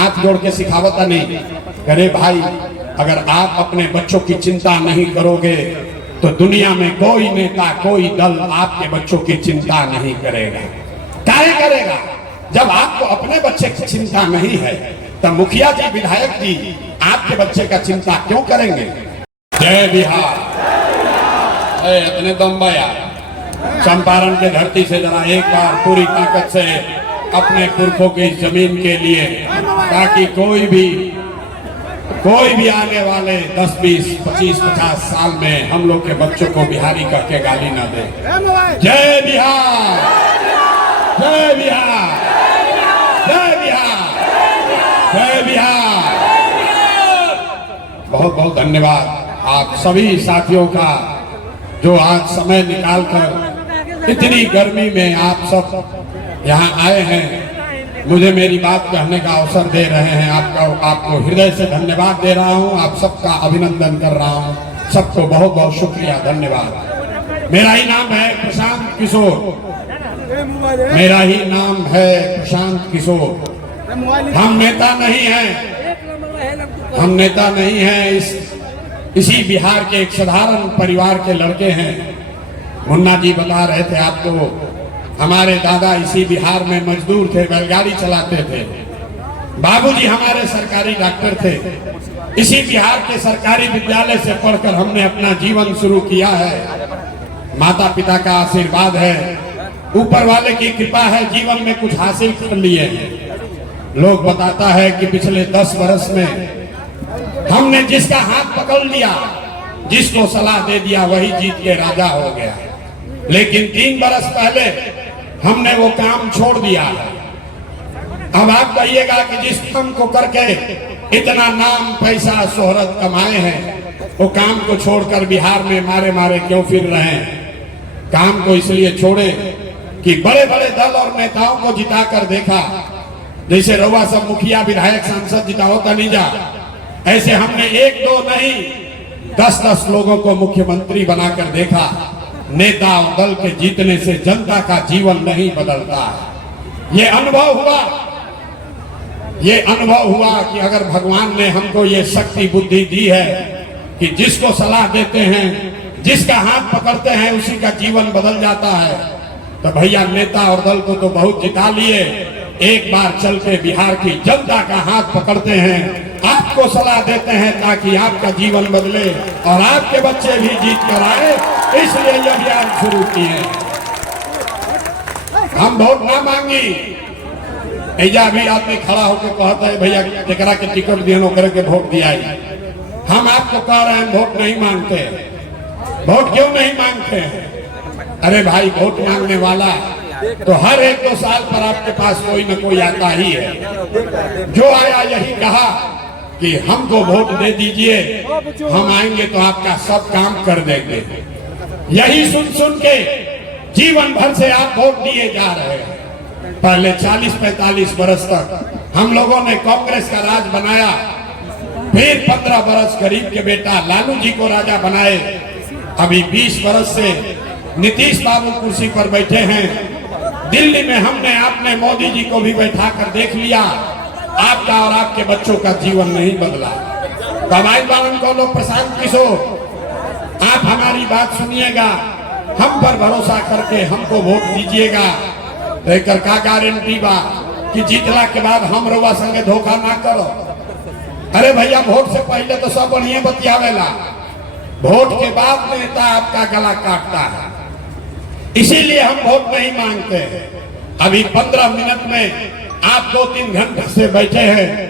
हाथ जोड़ के सिखावता नहीं करे भाई, अगर आप अपने बच्चों की चिंता नहीं करोगे तो दुनिया में कोई नेता कोई दल आपके बच्चों की चिंता नहीं करेगा। काहे करेगा? जब आपको अपने बच्चे की चिंता नहीं है तब मुखिया जी विधायक जी आपके बच्चे का चिंता क्यों करेंगे? जय बिहार। इतने दम यार, चंपारण के धरती से जरा एक बार पूरी ताकत से अपने पुरखों की जमीन के लिए, ताकि कोई भी आने वाले 10, 20, 25, 50 साल में हम लोग के बच्चों को बिहारी करके गाली ना दे। जय बिहार, जय बिहार, जय बिहार, जय बिहार। बहुत बहुत धन्यवाद आप सभी साथियों का जो आज समय निकालकर इतनी गर्मी में आप सब यहाँ आए हैं, मुझे मेरी बात कहने का अवसर दे रहे हैं। आपको हृदय से धन्यवाद दे रहा हूँ, आप सबका अभिनंदन कर रहा हूँ। सबको बहुत बहुत शुक्रिया, धन्यवाद। मेरा ही नाम है प्रशांत किशोर, मेरा ही नाम है प्रशांत किशोर। हम नेता नहीं हैं, हम नेता नहीं हैं, इसी बिहार के एक साधारण परिवार के लड़के हैं। मुन्ना जी बता रहे थे आपको, हमारे दादा इसी बिहार में मजदूर थे, बैलगाड़ी चलाते थे। बाबूजी हमारे सरकारी डॉक्टर थे। इसी बिहार के सरकारी विद्यालय से पढ़कर हमने अपना जीवन शुरू किया है। माता पिता का आशीर्वाद है, ऊपर वाले की कृपा है, जीवन में कुछ हासिल कर लिए हैं। लोग बताता है कि पिछले 10 वर्ष में हमने जिसका हाथ पकड़ लिया, जिसको सलाह दे दिया, वही जीत के राजा हो गया। लेकिन 3 बरस पहले हमने वो काम छोड़ दिया है। अब आप कहिएगा कि जिस काम को करके इतना नाम पैसा शोहरत कमाए हैं, वो काम को छोड़कर बिहार में मारे मारे क्यों फिर रहे हैं? काम को इसलिए छोड़े कि बड़े बड़े दल और नेताओं को जिता कर देखा, जैसे रउआ सब मुखिया विधायक सांसद जिताओ तनीजा, ऐसे हमने 1-2 नहीं 10-10 लोगों को मुख्यमंत्री बनाकर देखा। नेता और दल के जीतने से जनता का जीवन नहीं बदलता है। ये अनुभव हुआ कि अगर भगवान ने हमको ये शक्ति बुद्धि दी है कि जिसको सलाह देते हैं, जिसका हाथ पकड़ते हैं, उसी का जीवन बदल जाता है, तो भैया नेता और दल को तो बहुत जिता लिए। एक बार चल के बिहार की जनता का हाथ पकड़ते हैं, आपको सलाह देते हैं ताकि आपका जीवन बदले और आपके बच्चे भी जीत कर आए, इसलिए ये अभियान शुरू किए। हम वोट ना मांगी, ऐजा भी आदमी खड़ा होकर कहता है भैया जकरा के टिकट दिए नौकर के वोट दिया। हम आपको कह रहे हैं वोट नहीं मांगते। वोट क्यों नहीं मांगते? अरे भाई, वोट मांगने वाला तो हर 1-2 साल पर आपके पास कोई न कोई आता ही है। जो आया यही कहा कि हमको वोट दे दीजिए, हम आएंगे तो आपका सब काम कर देंगे। यही सुन सुन के जीवन भर से आप वोट दिए जा रहे हैं। पहले 40-45 बरस तक हम लोगों ने कांग्रेस का राज बनाया, फिर 15 बरस गरीब के बेटा लालू जी को राजा बनाए। अभी 20 बरस से नीतीश बाबू कुर्सी पर बैठे हैं। दिल्ली में हमने आपने मोदी जी को भी बैठा कर देख लिया, आपका और आपके बच्चों का जीवन नहीं बदला। दवाई बालन को लो प्रशांत किशोर, आप हमारी बात सुनिएगा, हम पर भरोसा करके हमको वोट दीजिएगा। देकर का गारंटी बा कि जीतला के बाद हम रउआ संगे धोखा ना करो। अरे भैया, वोट से पहले तो सब बढ़िया बतियावेला, वोट के बाद नेता आपका गला काटता है। इसीलिए हम वोट नहीं मांगते। अभी 15 मिनट में आप 2-3 घंटे से बैठे हैं,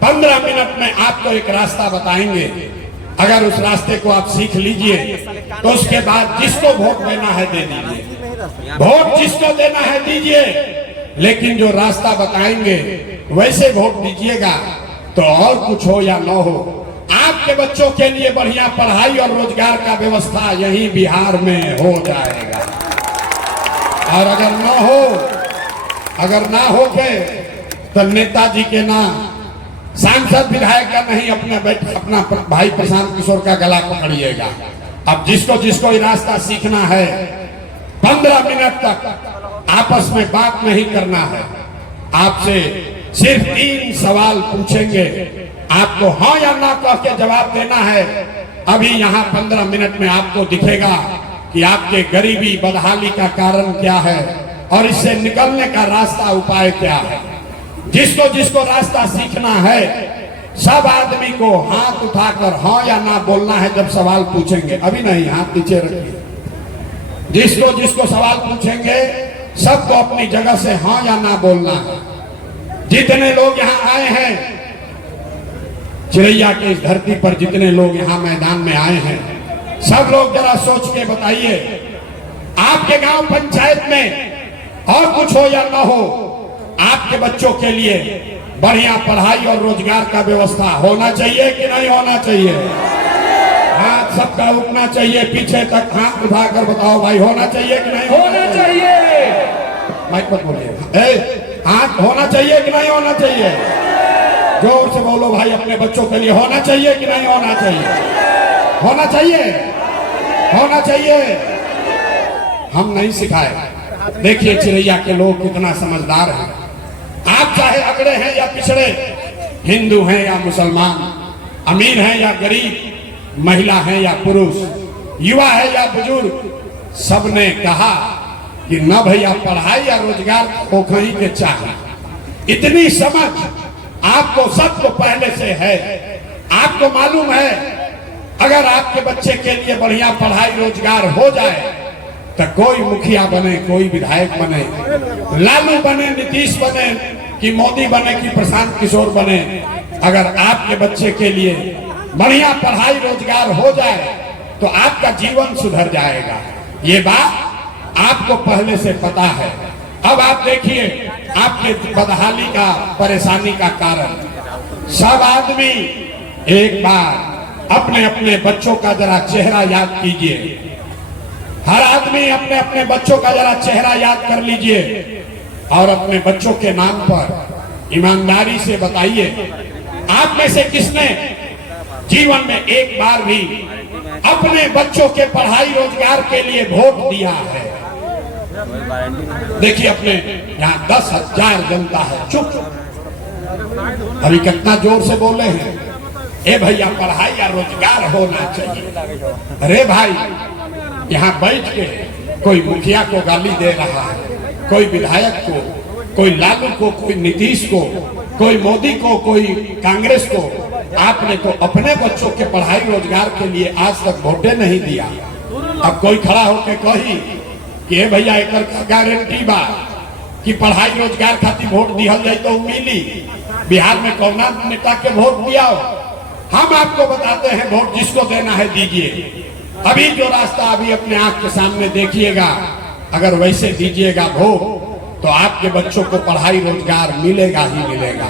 15 मिनट में आपको एक रास्ता बताएंगे। अगर उस रास्ते को आप सीख लीजिए तो उसके बाद जिसको वोट देना है दे दीजिए, वोट जिसको देना है दीजिए, लेकिन जो रास्ता बताएंगे वैसे वोट दीजिएगा। तो और कुछ हो या न हो, आपके बच्चों के लिए बढ़िया पढ़ाई और रोजगार का व्यवस्था यही बिहार में हो जाएगा। और अगर ना हो के तो नेताजी के ना, सांसद विधायक का नहीं, अपना भाई प्रशांत किशोर का गला पकड़िएगा। अब जिसको ये रास्ता सीखना है, 15 मिनट तक आपस में बात नहीं करना है। आपसे सिर्फ 3 सवाल पूछेंगे, आपको हाँ या ना कह के जवाब देना है। अभी यहाँ 15 मिनट में आपको दिखेगा कि आपके गरीबी बदहाली का कारण क्या है और इससे निकलने का रास्ता उपाय क्या है। जिसको जिसको रास्ता सीखना है, सब आदमी को हाथ उठाकर हाँ या ना बोलना है जब सवाल पूछेंगे। अभी नहीं, हाथ नीचे रखिए। जिसको जिसको सवाल पूछेंगे सबको अपनी जगह से हाँ या ना बोलना है। जितने लोग यहाँ आए हैं, चिरैया के इस धरती पर जितने लोग यहाँ मैदान में आए हैं, सब लोग जरा सोच के बताइए, आपके गांव पंचायत में और कुछ हो या ना हो, आपके बच्चों के लिए बढ़िया पढ़ाई और रोजगार का व्यवस्था होना चाहिए कि नहीं होना चाहिए? हाथ सबका उठना चाहिए, पीछे तक हाथ उठाकर बताओ भाई, होना चाहिए कि नहीं होना चाहिए? माइक पर बोलिए, हाथ होना चाहिए कि नहीं होना चाहिए? जोर से बोलो भाई, अपने बच्चों के लिए होना चाहिए कि नहीं होना चाहिए? होना चाहिए, होना चाहिए। हम नहीं सिखाए। देखिए चिरैया के लोग कितना समझदार हैं। आप चाहे अगड़े हैं या पिछड़े, हिंदू हैं या मुसलमान, अमीर हैं या गरीब, महिला हैं या पुरुष, युवा है या बुजुर्ग, सबने कहा कि न भैया पढ़ाई या रोजगार को कहीं के चाहे। इतनी समझ आपको सबको पहले से है। आपको मालूम है अगर आपके बच्चे के लिए बढ़िया पढ़ाई रोजगार हो जाए तो कोई मुखिया बने, कोई विधायक बने, लालू बने, नीतीश बने, कि मोदी बने, कि प्रशांत किशोर बने, अगर आपके बच्चे के लिए बढ़िया पढ़ाई रोजगार हो जाए तो आपका जीवन सुधर जाएगा। ये बात आपको पहले से पता है। अब आप देखिए आपके बदहाली का, परेशानी का कारण। सब आदमी एक बार अपने अपने बच्चों का जरा चेहरा याद कीजिए। हर आदमी अपने अपने बच्चों का जरा चेहरा याद कर लीजिए और अपने बच्चों के नाम पर ईमानदारी से बताइए, आप में से किसने जीवन में एक बार भी अपने बच्चों के पढ़ाई रोजगार के लिए वोट दिया है? देखिए अपने यहाँ 10,000 जनता है, चुप। अभी कितना जोर से बोले हैं, ए भैया पढ़ाई या रोजगार होना चाहिए। अरे भाई, यहाँ बैठ के कोई मुखिया को गाली दे रहा है, कोई विधायक को, कोई लालू को, कोई नीतीश को, कोई मोदी को, कोई कांग्रेस को। आपने तो अपने बच्चों के पढ़ाई रोजगार के लिए आज तक वोटे नहीं दिया। अब कोई खड़ा होकर कही कि भैया एक गारंटी बा कि पढ़ाई रोजगार खातिर वोट दिहल जाए तो मिली। बिहार में कौना नेता के वोट दिया? हम आपको बताते हैं, वोट जिसको देना है दीजिए। अभी जो रास्ता अभी अपने आंख के सामने देखिएगा, अगर वैसे दीजिएगा वोट तो आपके बच्चों को पढ़ाई रोजगार मिलेगा ही मिलेगा।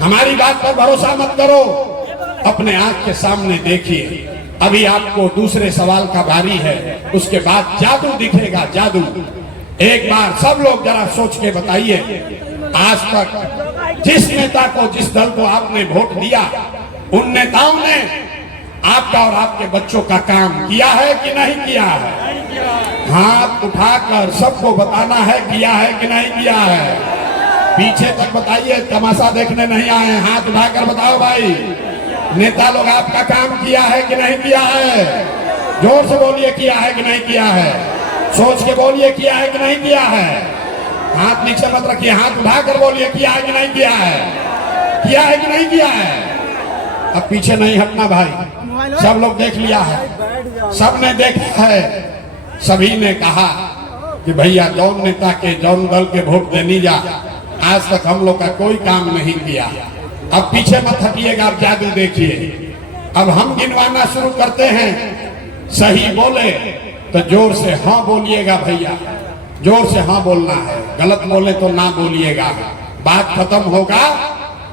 हमारी बात पर भरोसा मत करो, अपने आंख के सामने देखिए। अभी आपको दूसरे सवाल का बारी है, उसके बाद जादू दिखेगा, जादू। एक बार सब लोग जरा सोच के बताइए, आज तक जिस नेता को, जिस दल को आपने वोट दिया, उन नेताओं ने आपका और आपके बच्चों का काम किया है कि नहीं किया है? हाथ उठाकर सबको बताना है, किया है कि नहीं किया है। पीछे तक बताइए, तमाशा देखने नहीं आए। हाथ उठाकर बताओ भाई, नेता लोग आपका काम किया है कि नहीं किया है? जोर से बोलिए, किया है कि नहीं किया है? सोच के बोलिए, किया है कि नहीं किया है? हाथ नीचे मत रखिए, हाथ उठाकर बोलिए, किया है कि नहीं किया है? किया है कि नहीं किया है? अब पीछे नहीं हटना भाई, सब लोग देख लिया है, सबने देखा है। सभी ने कहा कि भैया जौन नेता के, जौन दल के वोट देनी जा, आज तक हम लोग का कोई काम नहीं किया। अब पीछे मत हटिएगा, आप जादू देखिए। अब हम गिनवाना शुरू करते हैं, सही बोले तो जोर से हाँ बोलिएगा भैया, जोर से हाँ बोलना है। गलत बोले तो ना बोलिएगा। बात खत्म होगा,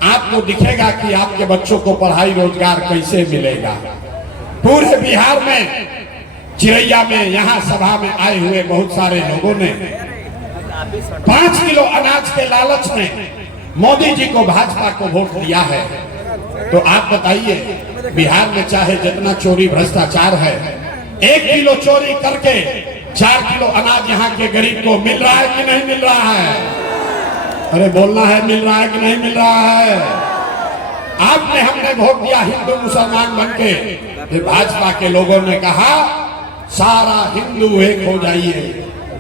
आपको दिखेगा कि आपके बच्चों को पढ़ाई रोजगार कैसे मिलेगा। पूरे बिहार में, चिरैया में, यहाँ सभा में आए हुए बहुत सारे लोगों ने 5 किलो अनाज के लालच में मोदी जी को, भाजपा को वोट दिया है। तो आप बताइए, बिहार में चाहे जितना चोरी भ्रष्टाचार है, 1 किलो चोरी करके 4 किलो अनाज यहाँ के गरीब को मिल रहा है कि नहीं मिल रहा है? अरे बोलना है, मिल रहा है कि नहीं मिल रहा है? आपने हमने वोट दिया हिंदू मुसलमान बनके, फिर भाजपा के लोगों ने कहा सारा हिंदू एक हो जाइए,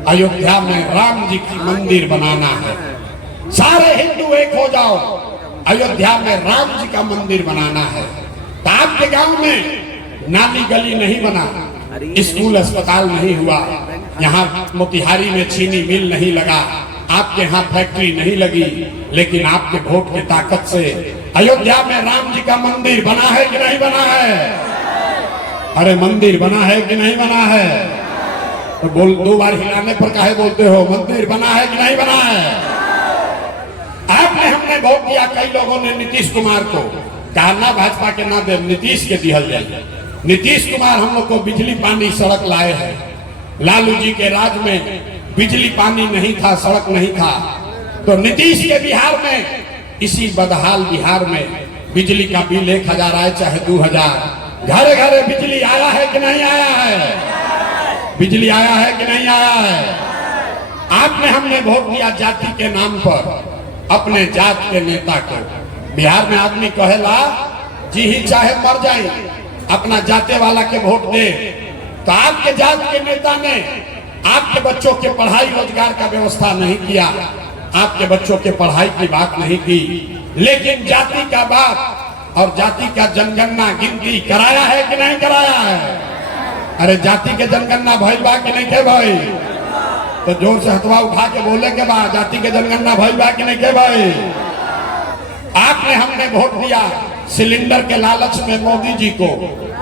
अयोध्या में राम जी का मंदिर बनाना है। सारे हिंदू एक हो जाओ, अयोध्या में राम जी का मंदिर बनाना है। तो आपके गांव में नाली गली नहीं बना, स्कूल अस्पताल नहीं हुआ, यहाँ मोतिहारी में चीनी मिल नहीं लगा, आपके यहाँ फैक्ट्री नहीं लगी, लेकिन आपके वोट की ताकत से अयोध्या में राम जी का मंदिर बना है कि नहीं बना है? अरे मंदिर बना है कि नहीं बना है? तो बोल, 2 बार हिलाने पर काहे बोलते हो? मंदिर बना है कि नहीं बना है? आपने हमने वोट दिया, कई लोगों ने नीतीश कुमार को कहा ना भाजपा के ना दे, नीतीश के दिहल जाए। नीतीश कुमार हम लोग को बिजली पानी सड़क लाए हैं। लालू जी के राज में बिजली पानी नहीं था, सड़क नहीं था, तो नीतीश के बिहार में, इसी बदहाल बिहार में बिजली का बिल 1000 आए चाहे 2000, घरे घरे बिजली आया है कि नहीं आया है? बिजली आया है कि नहीं आया है? आपने हमने वोट दिया जाति के नाम पर अपने जात के नेता को। बिहार में आदमी कहेला जी ही चाहे मर जाए, अपना जाते वाला के वोट दे। तो आपके जात के नेता ने आपके बच्चों के पढ़ाई रोजगार का व्यवस्था नहीं किया, आपके बच्चों के पढ़ाई की बात नहीं की, लेकिन जाति का बात और जाति का जनगणना गिनती कराया है कि नहीं कराया है? अरे जाति के जनगणना भइल बा कि नहीं के भाई? तो जोर से हथवा उठा के बोले के बाद जाति के जनगणना भइल बा कि नहीं के भाई? आपने हमने वोट दिया सिलेंडर के लालच में मोदी जी को,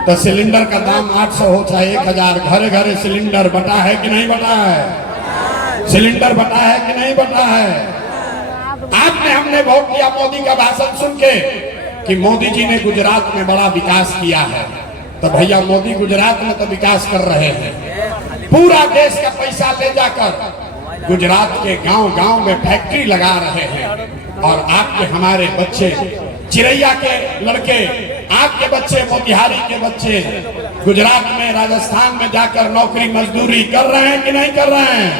तो सिलेंडर का दाम 800 हो चाहे 1000, घरे घरे सिलेंडर बटा है कि नहीं बटा है? सिलेंडर बटा है कि नहीं बटा है? आपने हमने वोट दिया मोदी का भाषण सुन के कि मोदी जी ने गुजरात में बड़ा विकास किया है। तो भैया मोदी गुजरात में तो विकास कर रहे हैं, पूरा देश का पैसा ले जाकर गुजरात के गांव गांव में फैक्ट्री लगा रहे हैं, और आपके हमारे बच्चे, चिरैया के लड़के, आपके बच्चे, मोतिहारी के बच्चे गुजरात में, राजस्थान में जाकर नौकरी मजदूरी कर रहे हैं कि नहीं कर रहे हैं?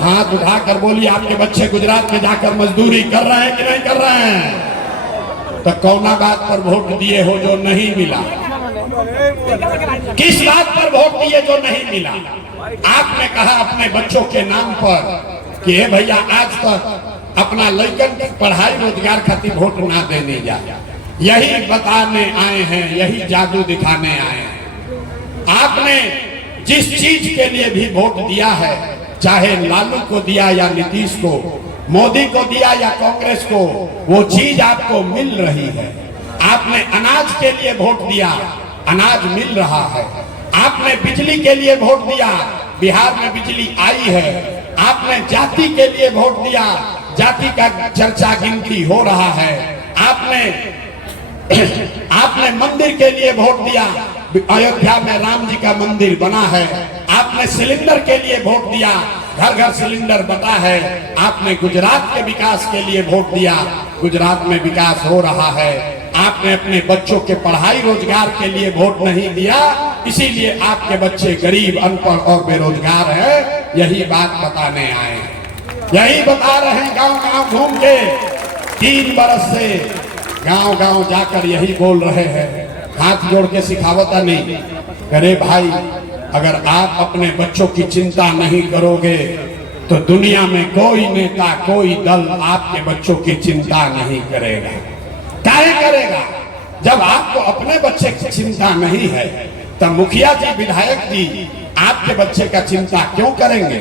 हाथ उठाकर बोलिए, आपके बच्चे गुजरात में जाकर मजदूरी कर रहे हैं कि नहीं कर रहे हैं? तो कौना बात पर वोट दिए हो जो नहीं मिला? किस बात पर वोट दिए जो नहीं मिला? आपने कहा अपने बच्चों के नाम पर कि भैया आज तक अपना लड़कन की पढ़ाई रोजगार खातिर वोट ना देने जा, यही बताने आए हैं, यही जादू दिखाने आए हैं। आपने जिस चीज के लिए भी वोट दिया है, चाहे लालू को दिया या नीतीश को, मोदी को दिया या कांग्रेस को, वो चीज आपको मिल रही है। आपने अनाज के लिए वोट दिया, अनाज मिल रहा है। आपने बिजली के लिए वोट दिया, बिहार में बिजली आई है। आपने जाति के लिए वोट दिया, जाति का चर्चा गिनती हो रहा है। आपने मंदिर के लिए वोट दिया, अयोध्या में राम जी का मंदिर बना है। आपने सिलेंडर के लिए वोट दिया, घर घर सिलेंडर बटा है। आपने गुजरात के विकास के लिए वोट दिया, गुजरात में विकास हो रहा है। आपने अपने बच्चों के पढ़ाई रोजगार के लिए वोट नहीं दिया, इसीलिए आपके बच्चे गरीब, अनपढ़ और बेरोजगार है। यही बात बताने आए हैं, यही बता रहे हैं। गांव गांव घूम के 3 बरस से गांव गांव जाकर यही बोल रहे हैं, हाथ जोड़ के सिखावता नहीं। अरे भाई, अगर आप अपने बच्चों की चिंता नहीं करोगे तो दुनिया में कोई नेता, कोई दल आपके बच्चों की चिंता नहीं करेगा। काहे करेगा? जब आपको अपने बच्चे की चिंता नहीं है, तब मुखिया जी, विधायक जी आपके बच्चे का चिंता क्यों करेंगे?